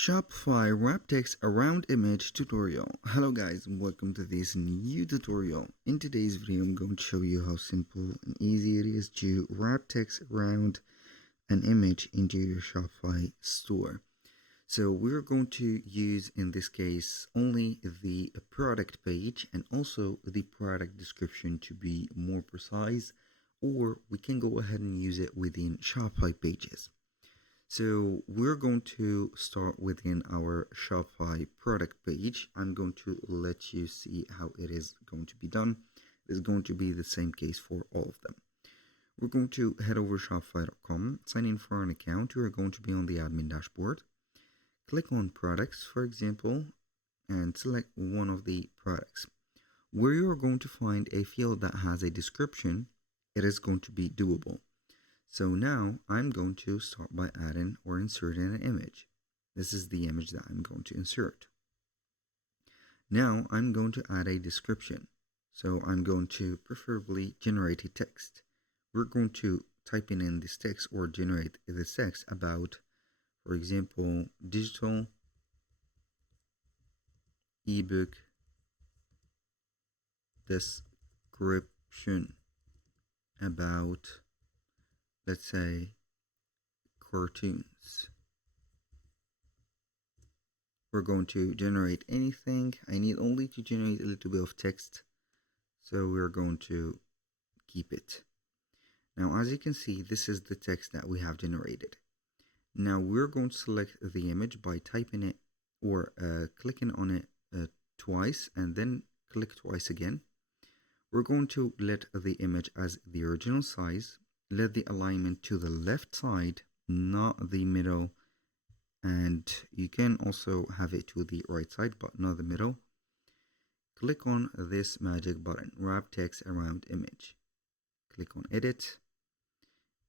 Shopify wrap text around image tutorial. Hello guys and welcome to this new tutorial. In today's video I'm going to show you how simple and easy it is to wrap text around an image into your Shopify store. So we're going to use in this case only the product page and also the product description to be more precise, or we can go ahead and use it within Shopify pages. So we're going to start within our Shopify product page. I'm going to let you see how it is going to be done. It is going to be the same case for all of them. We're going to head over to shopify.com, sign in for an account. We're going to be on the admin dashboard. Click on products, for example, and select one of the products. Where you're going to find a field that has a description, it is going to be doable. So now I'm going to start by adding or inserting an image. This is the image that I'm going to insert. Now I'm going to add a description. So I'm going to preferably generate a text. We're going to type in this text or generate this text about, for example, digital ebook description about, let's say, cartoons. We're going to generate anything. I need only to generate a little bit of text, so we're going to keep it. Now as you can see, this is the text that we have generated. Now we're going to select the image by typing it or clicking on it twice and then click twice again. We're going to let the image as the original size. Let the alignment to the left side, not the middle, and you can also have it to the right side but not the middle. Click on this magic button, wrap text around image. Click on edit,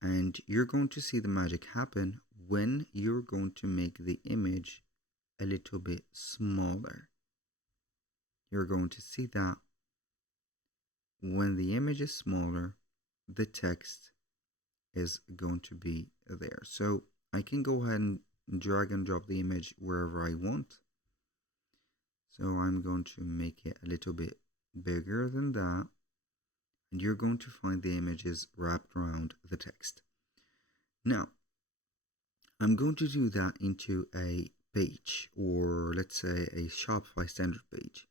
and you're going to see the magic happen when you're going to make the image a little bit smaller. You're going to see that when the image is smaller, the text is going to be there. So I can go ahead and drag and drop the image wherever I want. So I'm going to make it a little bit bigger than that, and you're going to find the images wrapped around the text. Now I'm going to do that into a page, or let's say a Shopify standard page.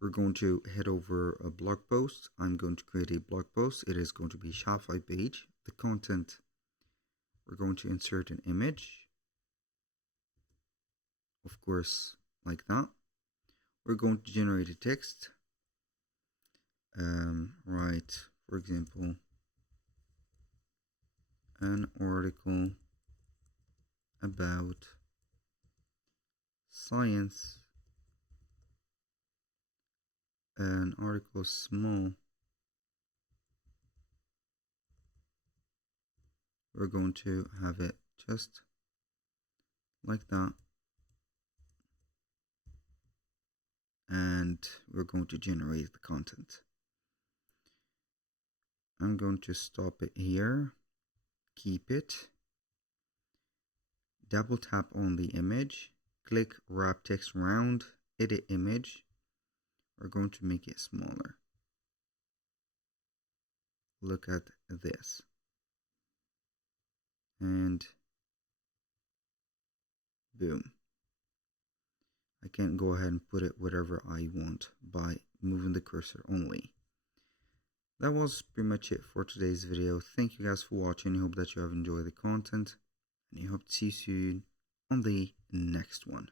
We're going to head over a blog post. I'm going to create a blog post. It is going to be Shopify page. The content, we're going to insert an image, of course, like that. We're going to generate a text. Write, for example, an article about science. An article small. We're going to have it just like that, and we're going to generate the content. I'm going to stop it here, keep it, double tap on the image, click wrap text around, edit image. We're going to make it smaller. Look at this. And boom. I can go ahead and put it wherever I want by moving the cursor only. That was pretty much it for today's video. Thank you guys for watching. I hope that you have enjoyed the content, and I hope to see you soon on the next one.